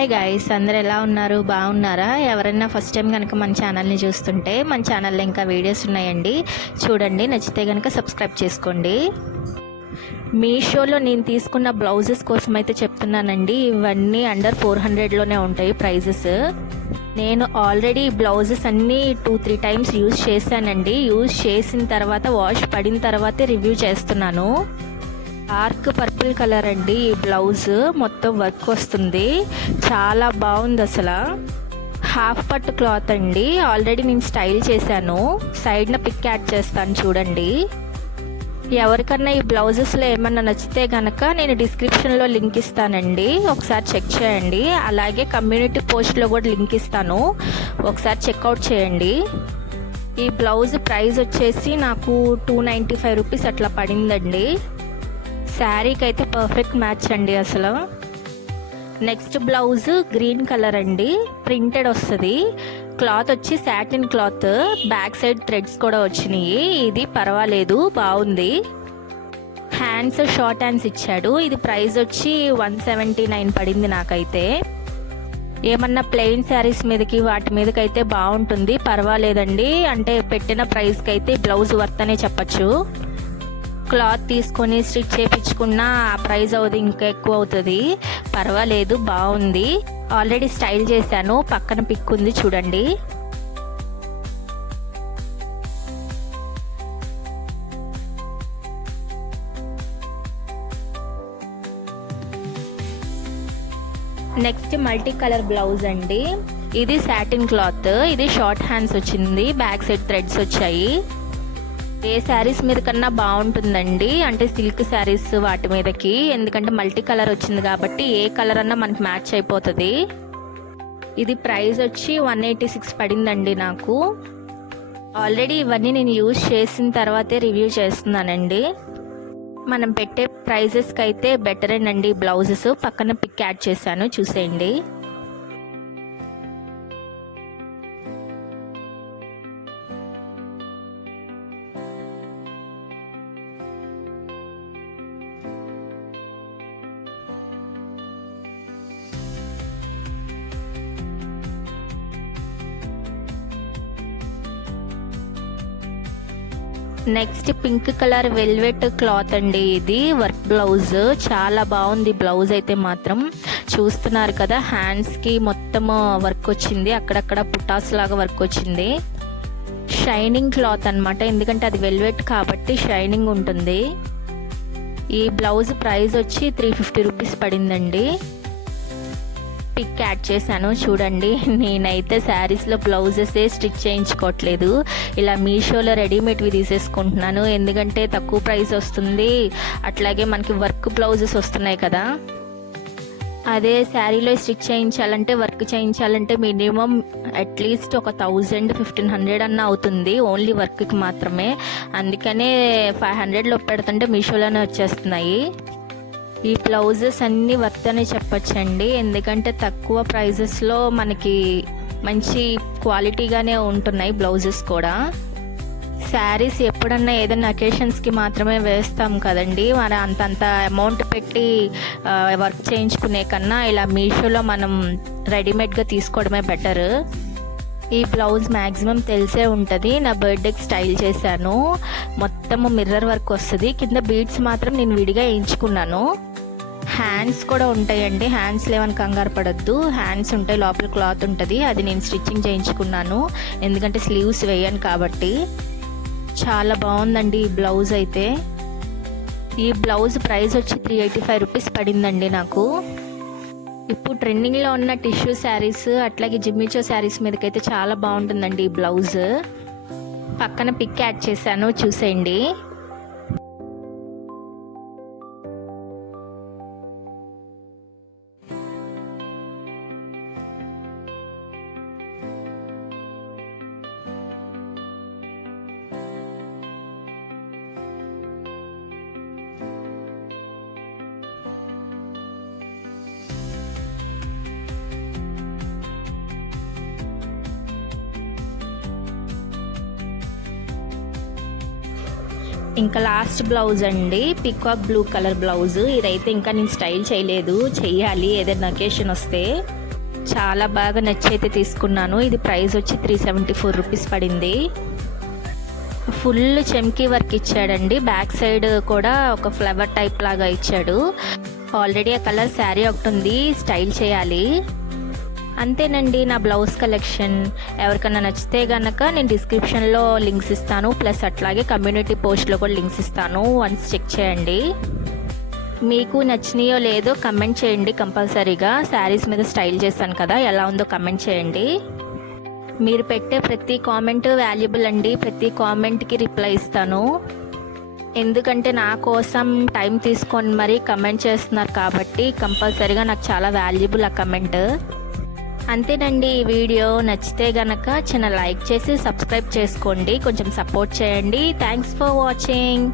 Hi guys, అందరు ఎలా ఉన్నారు? బాగున్నారా? ఎవరైనా ఫస్ట్ టైం కనుక మన ఛానల్ని చూస్తుంటే మన ఛానల్లో ఇంకా వీడియోస్ ఉన్నాయండి, చూడండి. నచ్చితే కనుక సబ్స్క్రైబ్ చేసుకోండి. మీషోలో నేను తీసుకున్న బ్లౌజెస్ కోసం అయితే చెప్తున్నానండి. ఇవన్నీ అండర్ 400లోనే ఉంటాయి ప్రైజెస్. నేను ఆల్రెడీ బ్లౌజెస్ అన్నీ 2-3 టైమ్స్ యూజ్ చేశానండి. యూజ్ చేసిన తర్వాత వాష్ పడిన తర్వాతే రివ్యూ చేస్తున్నాను. డార్క్ పర్పుల్ కలర్ అండి ఈ బ్లౌజ్, మొత్తం వర్క్ వస్తుంది, చాలా బాగుంది అసలు. హాఫ్ పట్టు క్లాత్ అండి, ఆల్రెడీ నేను స్టైల్ చేశాను, సైడ్న పిక్ యాడ్ చేస్తాను చూడండి. ఎవరికన్నా ఈ బ్లౌజెస్లో ఏమన్నా నచ్చితే కనుక నేను డిస్క్రిప్షన్లో లింక్ ఇస్తానండి, ఒకసారి చెక్ చేయండి. అలాగే కమ్యూనిటీ పోస్ట్లో కూడా లింక్ ఇస్తాను, ఒకసారి చెక్అవుట్ చేయండి. ఈ బ్లౌజ్ ప్రైస్ వచ్చేసి నాకు 295 రూపీస్ అట్లా పడిందండి. శారీకి అయితే పర్ఫెక్ట్ మ్యాచ్ అండి అసలు. నెక్స్ట్ బ్లౌజ్ గ్రీన్ కలర్ అండి, ప్రింటెడ్ వస్తుంది. క్లాత్ వచ్చి satin cloth, back side threads కూడా వచ్చినాయి. ఇది పర్వాలేదు, బాగుంది. హ్యాండ్స్ షార్ట్ హ్యాండ్స్ ఇచ్చాడు. ఇది ప్రైస్ వచ్చి 179 పడింది నాకైతే. ఏమన్నా ప్లెయిన్ శారీస్ మీదకి వాటి మీదకి అయితే బాగుంటుంది, పర్వాలేదండి. అంటే పెట్టిన ప్రైస్కి అయితే బ్లౌజ్ వర్త్ అనే చెప్పచ్చు. క్లాత్ తీసుకొని స్టిచ్ చేయించుకున్న ఆ ప్రైస్ అవుతుంది, ఇంకా ఎక్కువ అవుతుంది. పర్వాలేదు, బాగుంది. ఆల్రెడీ స్టైల్ చేశాను, పక్కన పిక్ ఉంది చూడండి. నెక్స్ట్ మల్టీ కలర్ బ్లౌజ్ అండి. ఇది సాటిన్ క్లాత్, ఇది షార్ట్ హ్యాండ్స్ వచ్చింది, బ్యాక్ సైడ్ థ్రెడ్స్ వచ్చాయి. ఏ శారీస్ మీద కన్నా బాగుంటుందండి, అంటే సిల్క్ శారీస్ వాటి మీదకి, ఎందుకంటే మల్టీ కలర్ వచ్చింది కాబట్టి ఏ కలర్ అన్నా మనకి మ్యాచ్ అయిపోతుంది. ఇది ప్రైస్ వచ్చి 186 పడిందండి నాకు. ఆల్రెడీ ఇవన్నీ నేను యూజ్ చేసిన తర్వాతే రివ్యూ చేస్తున్నానండి. మనం పెట్టే ప్రైజెస్కి అయితే బెటరేనండి బ్లౌజెస్. పక్కన పిక్ యాడ్ చేశాను, చూసేయండి. Next pink colour velvet cloth అండి, ఇది వర్క్ బ్లౌజ్, చాలా బాగుంది బ్లౌజ్ అయితే మాత్రం. చూస్తున్నారు కదా, హ్యాండ్స్కి మొత్తం వర్క్ వచ్చింది, అక్కడక్కడ పుటాస్ లాగా వర్క్ వచ్చింది. షైనింగ్ క్లాత్ అనమాట, ఎందుకంటే అది వెల్వెట్ కాబట్టి షైనింగ్ ఉంటుంది. ఈ బ్లౌజ్ ప్రైస్ వచ్చి 350 రూపీస్ పడిందండి. పిక్ యాడ్ చేశాను చూడండి. నేనైతే శారీస్లో బ్లౌజెసే స్టిచ్ చేయించుకోవట్లేదు, ఇలా మీషోలో రెడీమేడ్వి తీసేసుకుంటున్నాను, ఎందుకంటే తక్కువ ప్రైస్ వస్తుంది. అట్లాగే మనకి వర్క్ బ్లౌజెస్ వస్తున్నాయి కదా, అదే శారీలో స్టిచ్ చేయించాలంటే, వర్క్ చేయించాలంటే మినిమం అట్లీస్ట్ ఒక 1000-1500 అన్న అవుతుంది, ఓన్లీ వర్క్కి మాత్రమే. అందుకనే 500లో పెడుతుంటే మీషోలోనే వచ్చేస్తున్నాయి. ఈ బ్లౌజెస్ అన్నీ వర్త్ అని చెప్పచ్చండి, ఎందుకంటే తక్కువ ప్రైజెస్లో మనకి మంచి క్వాలిటీగానే ఉంటున్నాయి బ్లౌజెస్ కూడా. శారీస్ ఎప్పుడన్నా ఏదైనా అకేషన్స్కి మాత్రమే వేస్తాం కదండి, మరి అంతంత అమౌంట్ పెట్టి వర్క్ చేయించుకునే కన్నా ఇలా మీషోలో మనం రెడీమేడ్గా తీసుకోవడమే బెటర్. ఈ బ్లౌజ్ మ్యాక్సిమం తెలిసే ఉంటుంది, నా బర్త్డేకి స్టైల్ చేశాను. మొత్తము మిర్రర్ వర్క్ వస్తుంది, కింద బీడ్స్ మాత్రం నేను విడిగా వేయించుకున్నాను. హ్యాండ్స్ కూడా ఉంటాయండి, హ్యాండ్స్ లేవని కంగారు పడద్దు, హ్యాండ్స్ ఉంటాయి, లోపల క్లాత్ ఉంటుంది, అది నేను స్టిచ్చింగ్ చేయించుకున్నాను, ఎందుకంటే స్లీవ్స్ వేయను కాబట్టి. చాలా బాగుందండి ఈ బ్లౌజ్ అయితే. ఈ బ్లౌజ్ ప్రైస్ వచ్చి 385 రూపీస్ పడిందండి నాకు. ఇప్పుడు ట్రెండింగ్లో ఉన్న టిష్యూ శారీస్ అట్లాగే జిమ్మిచో శారీస్ మీదకైతే చాలా బాగుంటుందండి ఈ బ్లౌజ్. పక్కన పిక్ యాడ్ చేశాను, చూసేయండి. ఇంకా లాస్ట్ బ్లౌజ్ అండి, పికాక్ బ్లూ కలర్ బ్లౌజ్. ఇదైతే ఇంకా నేను స్టైల్ చేయలేదు, చెయ్యాలి ఏదైనా అకేషన్ వస్తే. చాలా బాగా నచ్చైతే తీసుకున్నాను. ఇది ప్రైస్ వచ్చి 374 రూపీస్ పడింది. ఫుల్ చెమ్కీ వర్క్ ఇచ్చాడండి, బ్యాక్ సైడ్ కూడా ఒక ఫ్లవర్ టైప్ లాగా ఇచ్చాడు. ఆల్రెడీ ఆ కలర్ శారీ ఒకటి ఉంది, స్టైల్ చేయాలి. అంతేనండి నా బ్లౌజ్ కలెక్షన్. ఎవరికైనా నచ్చితే కనుక నేను డిస్క్రిప్షన్లో లింక్స్ ఇస్తాను, ప్లస్ అట్లాగే కమ్యూనిటీ పోస్ట్లో కూడా లింక్స్ ఇస్తాను, వన్స్ చెక్ చేయండి. మీకు నచ్చినాయో లేదో కమెంట్ చేయండి కంపల్సరీగా. శారీస్ మీద స్టైల్ చేశాను కదా, ఎలా ఉందో కమెంట్ చేయండి. మీరు పెట్టే ప్రతి కామెంట్ వాల్యుబుల్ అండి, ప్రతి కామెంట్కి రిప్లై ఇస్తాను. ఎందుకంటే నా కోసం టైం తీసుకొని మరీ కమెంట్ చేస్తున్నారు కాబట్టి కంపల్సరీగా నాకు చాలా వాల్యుబుల్ ఆ కమెంట్. అంతేనండి, ఈ వీడియో నచ్చితే గనక చిన్న లైక్ చేసి సబ్స్క్రైబ్ చేసుకోండి, కొంచెం సపోర్ట్ చేయండి. Thanks for watching.